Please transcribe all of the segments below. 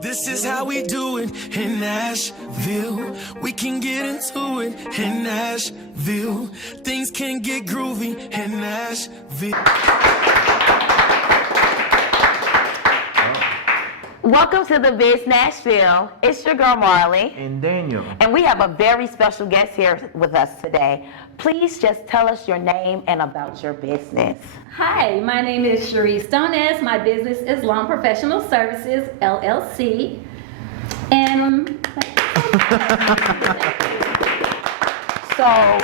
This is how we do it in Nashville. We can get into it in Nashville. Things can get groovy in Nashville. Welcome to the Biz Nashville. It's your girl Marley. And Daniel. And we have a very special guest here with us today. Please just tell us your name and about your business. Hi, my name is Sherreese Long-Dones. My business is Long Professional Services LLC. And So,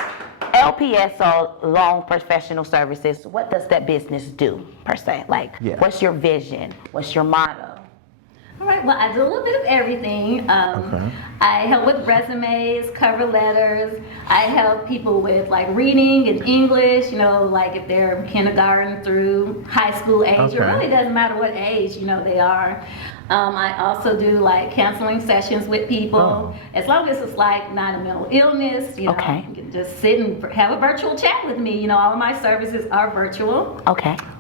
LPS, or Long Professional Services, what does that business do per se? Like, what's your vision? What's your motto? all right, well, I do a little bit of everything. I help with resumes, cover letters. I help people with like reading and English, you know, like if they're kindergarten through high school age. It really doesn't matter what age, you know, they are. I also do like counseling sessions with people. As long as it's like not a mental illness, you know, you can just sit and have a virtual chat with me. You know, all of my services are virtual.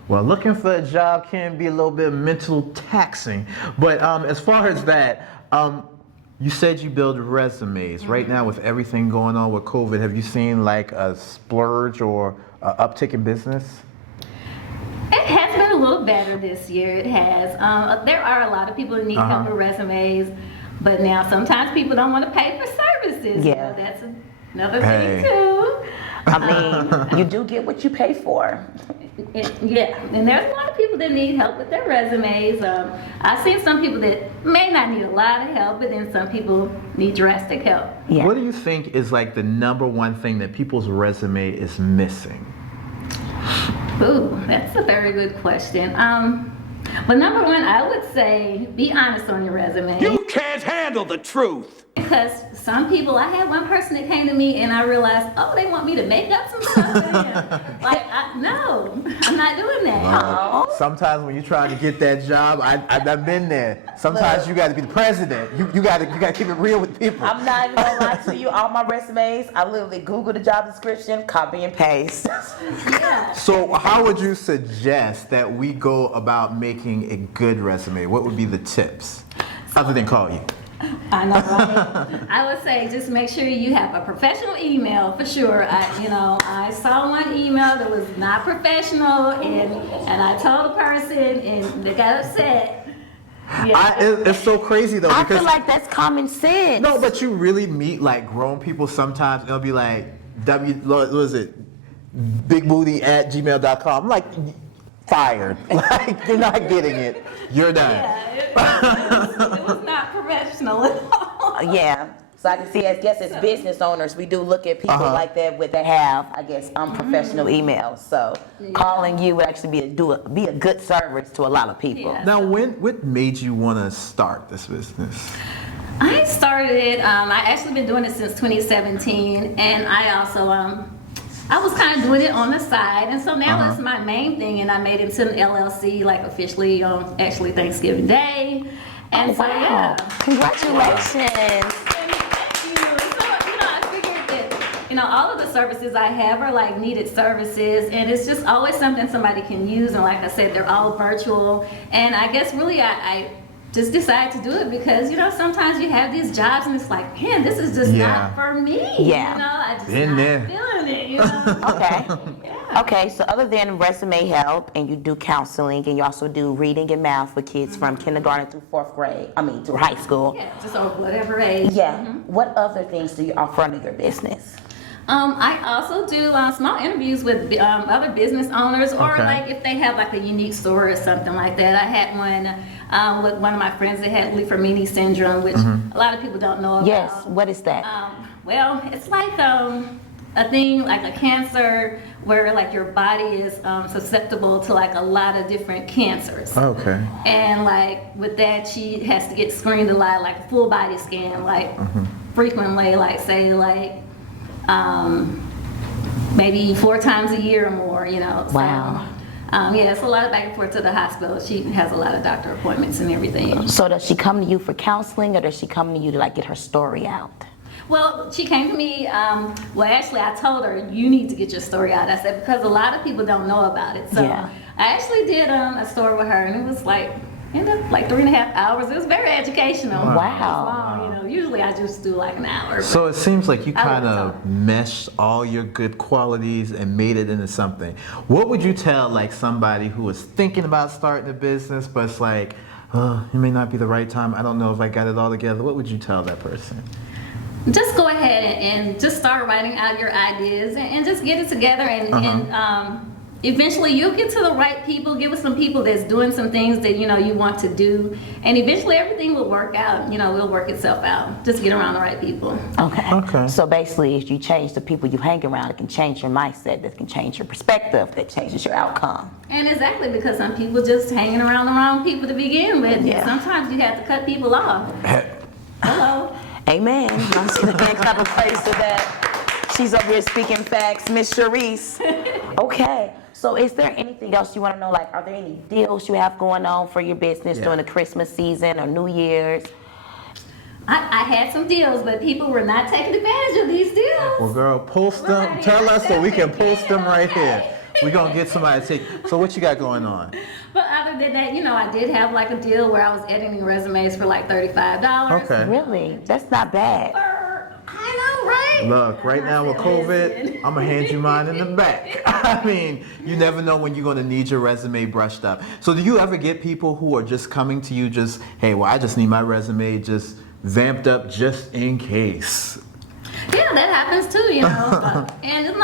Well, looking for a job can be a little bit mental taxing, but as far as that, you said you build resumes. Right now, with everything going on with COVID, have you seen like a splurge or an uptick in business? It has been a little better this year. It has. There are a lot of people who need help with resumes, but now sometimes people don't want to pay for services. You know, that's another thing too. I mean, you do get what you pay for. And there's a lot of people that need help with their resumes. I've seen some people that may not need a lot of help, but then some people need drastic help. What do you think is like the number one thing that people's resume is missing? Ooh, that's a very good question. But number one, I would say be honest on your resume. You can't handle the truth. Because some people, I had one person that came to me and I realized, oh, they want me to make up some stuff. No, I'm not doing that. Sometimes when you're trying to get that job, I've been there. Sometimes you got to be the president. You got to keep it real with people. I'm not even gonna lie to you. All my resumes, I literally Google the job description, copy and paste. So how would you suggest that we go about making a good resume? What would be the tips, other than call you? I know, right? I would say just make sure you have a professional email for sure. I saw one email that was not professional, and I told the person, and they got upset. It's so crazy though. I feel like that's common sense. No, but you really meet like grown people sometimes, and they'll be like, what is it? bigbooty@gmail.com. I'm like, fired. Like, you're not getting it. You're done. It was not professional at all. So I can see, I guess as business owners, we do look at people like that that have, I guess, unprofessional emails. So calling you would actually be a good service to a lot of people. Now, what made you want to start this business? I started it, I actually been doing it since 2017, and I also, I was kind of doing it on the side, and so now it's my main thing, and I made it into an LLC, like officially on actually Thanksgiving Day. And Congratulations. Thank you. So, I figured that, all of the services I have are like needed services, and it's just always something somebody can use, and like I said, they're all virtual, and I guess really I just decided to do it because, sometimes you have these jobs and it's like, man, this is just not for me. I just not feeling it, Okay, so other than resume help, and you do counseling, and you also do reading and math for kids from kindergarten through through high school. Yeah, just over whatever age. What other things do you offer under your business? I also do small interviews with other business owners, or like if they have like a unique story or something like that. I had one with one of my friends that had Lee-Fermini syndrome, which a lot of people don't know about. Yes, what is that? Well, it's like a thing, like a cancer, where like your body is susceptible to like a lot of different cancers. And like with that, she has to get screened a lot, like a full body scan, like frequently, like say like maybe 4 times a year or more, Wow. It's a lot of back and forth to the hospital. She has a lot of doctor appointments and everything. So does she come to you for counseling, or does she come to you to like get her story out? Well, she came to me, actually I told her, you need to get your story out. I said, because a lot of people don't know about it. So I actually did a story with her, and it was like ended up like 3.5 hours. It was very educational. Wow. Long, you know, usually I just do like an hour. So it seems like you I kind love of meshed all your good qualities and made it into something. What would you tell like somebody who is thinking about starting a business, but it's like, it may not be the right time. I don't know if I got it all together. What would you tell that person? Just go ahead and just start writing out your ideas and just get it together and eventually you'll get to the right people, get with some people that's doing some things that you know you want to do, and eventually everything will work out. You know, it'll work itself out. Just get around the right people. Okay. So basically, if you change the people you hang around, it can change your mindset, that can change your perspective, that changes your outcome. And exactly, because some people just hanging around the wrong people to begin with. Yeah. Sometimes you have to cut people off. Hello. Amen. I'm just gonna clap a praise to that. She's over here speaking facts, Miss Sherreese. Okay. So is there anything else you want to know? Like, are there any deals you have going on for your business during the Christmas season or New Year's? I had some deals, but people were not taking advantage of these deals. Well, girl, post them. Right. Tell us so we can post them right here. We're going to get somebody to take. So what you got going on? But other than that, you know, I did have like a deal where I was editing resumes for like $35. Okay. Really? That's not bad. I know, right? Look, right now with COVID, I'm going to hand you mine in the back. I mean, you never know when you're going to need your resume brushed up. So do you ever get people who are just coming to you just, hey, well, I just need my resume just vamped up just in case? Yeah, that happens too, you know. And a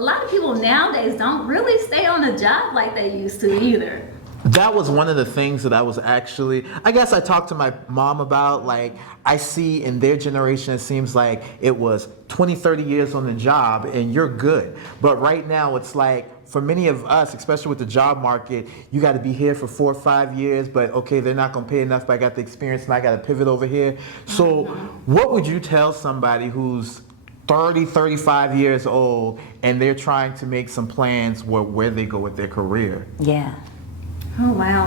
lot of people nowadays don't really stay on the job like they used to either. That was one of the things that I was actually, I guess I talked to my mom about, like, I see in their generation, it seems like it was 20, 30 years on the job and you're good. But right now it's like, for many of us, especially with the job market, you got to be here for 4 or 5 years, but okay, they're not going to pay enough, but I got the experience and I got to pivot over here. So what would you tell somebody who's 30, 35 years old and they're trying to make some plans where they go with their career? Yeah. Oh, wow.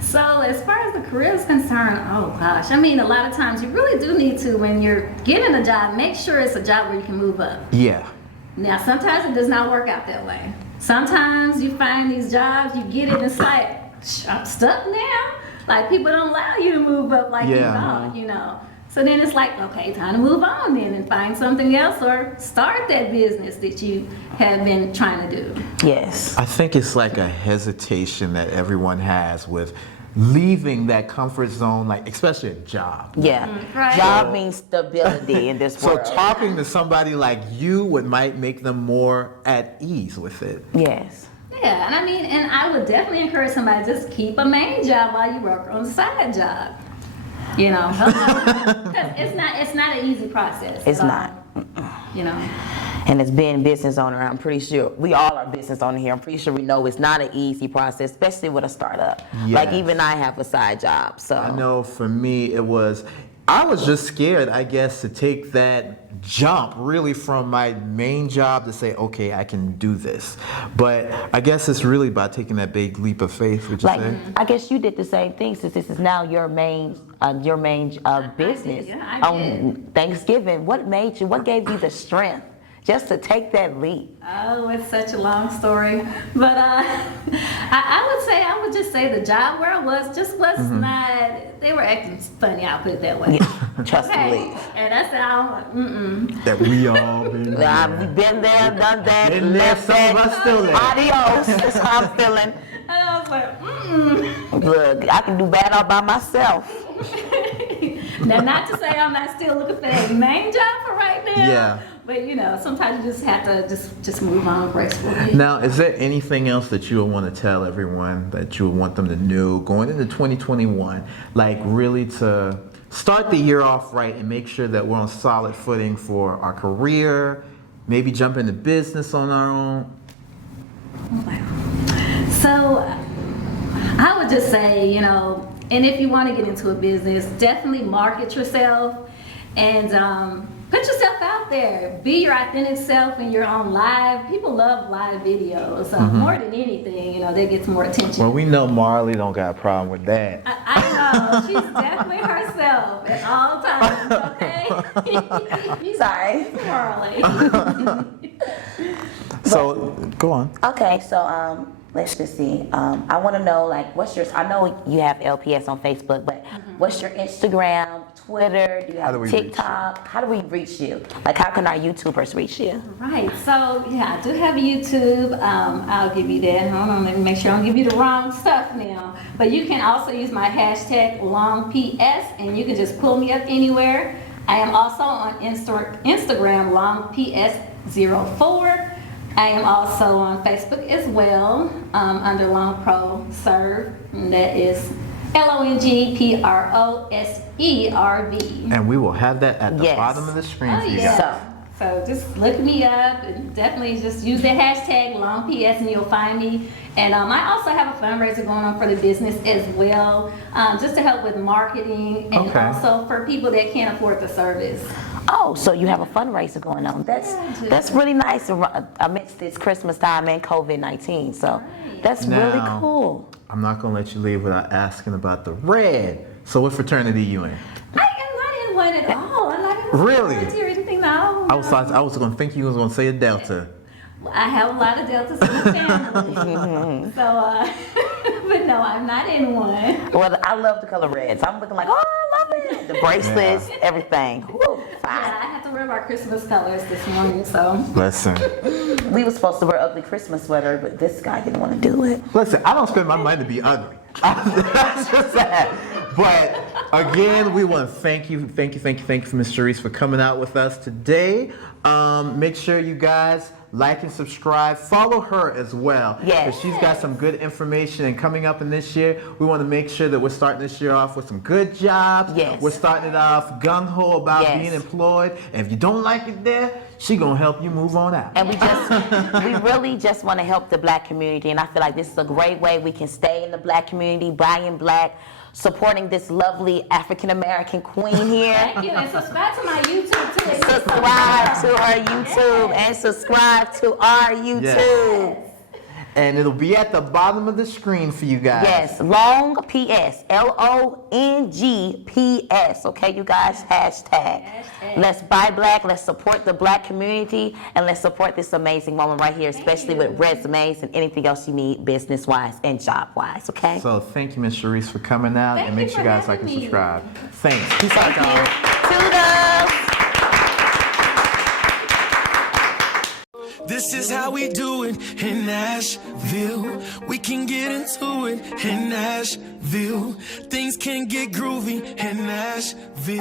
So as far as the career is concerned, oh gosh, I mean, a lot of times you really do need to, when you're getting a job, make sure it's a job where you can move up. Yeah. Now, sometimes it does not work out that way. Sometimes you find these jobs, you get it, and it's like, I'm stuck now. Like, people don't allow you to move up like you thought, you know. So then it's like, okay, time to move on then and find something else or start that business that you have been trying to do. Yes. I think it's like a hesitation that everyone has with leaving that comfort zone, like especially a job. Yeah. Right. Job means stability in this So world. talking to somebody like you might make them more at ease with it. Yes. Yeah, and I mean, and I would definitely encourage somebody to just keep a main job while you work on the side job. You know, 'cause it's not an easy process. It's not. You know. And as being a business owner, I'm pretty sure, we all are business owner here, I'm pretty sure we know it's not an easy process, especially with a startup. Yes. Like even I have a side job, so. I know for me I was just scared, I guess, to take that jump really from my main job to say, okay, I can do this. But I guess it's really about taking that big leap of faith, would you Like, say? I guess you did the same thing since this is now your main business. I did. On Thanksgiving, what gave you the strength just to take that leap? Oh, it's such a long story, but I would just say the job where I was just was not. They were acting funny. I'll put it that way. Yeah, trust and believe. And that's how. That we all been We've there. been there, done that, Been there, left some of that. us still there. Adios. That's how I'm feeling. And I was like, Look, I can do bad all by myself. Now, not to say I'm not still looking for that main job for right now. Yeah. But you know, sometimes you just have to just move on gracefully. Now, is there anything else that you would want to tell everyone that you would want them to know going into 2021? Like really to start the year off right and make sure that we're on solid footing for our career, maybe jump into business on our own? So I would just say, you know, and if you want to get into a business, definitely market yourself and put yourself out there. Be your authentic self in your own live. People love live videos. More than anything, you know, that gets more attention. Well, we know Marley don't got a problem with that. I know. She's definitely herself at all times, okay? Sorry. Marley. So, go on. Okay, so let's just see. I want to know, like, I know you have LPS on Facebook, but what's your Instagram, Twitter? Do you have TikTok? How do we reach you? Like, how can our YouTubers reach you? Right. So yeah, I do have YouTube. I'll give you that. Hold on, let me make sure I don't give you the wrong stuff now. But you can also use my hashtag LongPS, and you can just pull me up anywhere. I am also on Instagram LongPS04. I am also on Facebook as well, under Long Pro Serve, and that is LONGPROSERV. And we will have that at the bottom of the screen for you guys. So just look me up, and definitely just use the hashtag LongPS and you'll find me. And I also have a fundraiser going on for the business as well, just to help with marketing and also for people that can't afford the service. Oh, so you have a fundraiser going on. That's really nice amidst this Christmas time and COVID-19. So that's really cool. I'm not going to let you leave without asking about the red. So what fraternity you in? I am not in one at all. I'm not in a Really? fraternity or anything. No. I was going to think you was going to say a Delta. I have a lot of Deltas in the family. So, but no, I'm not in one. Well, I love the color red. So I'm looking like, oh, I love it. The bracelets, everything. Woo, fine. Yeah, I had to wear my Christmas colors this morning, so. Listen. We were supposed to wear ugly Christmas sweater, but this guy didn't want to do it. Listen, I don't spend my money to be ugly. That's just that. But again, we want to thank you for Ms. Sherreese for coming out with us today. Make sure you guys like and subscribe. Follow her as well. Yes. She's got some good information. And coming up in this year, we want to make sure that we're starting this year off with some good jobs. Yes. We're starting it off gung-ho about being employed. And if you don't like it there, she gonna help you move on out. And we really just want to help the black community. And I feel like this is a great way we can stay in the black community, buying black, supporting this lovely African-American queen here. Thank you, and subscribe to my YouTube too. Subscribe to our YouTube and subscribe to our YouTube. Yes. And it'll be at the bottom of the screen for you guys. Yes, Long PS, LONGPS. Okay, you guys, hashtag. Let's buy black, let's support the black community, and let's support this amazing woman right here, especially with resumes and anything else you need business-wise and job-wise, okay? So thank you, Ms. Sherreese, for coming out, and make sure you guys like and subscribe. Thanks. Peace out, y'all. Toodles! This is how we do it in Nashville. We can get into it in Nashville. Things can get groovy in Nashville.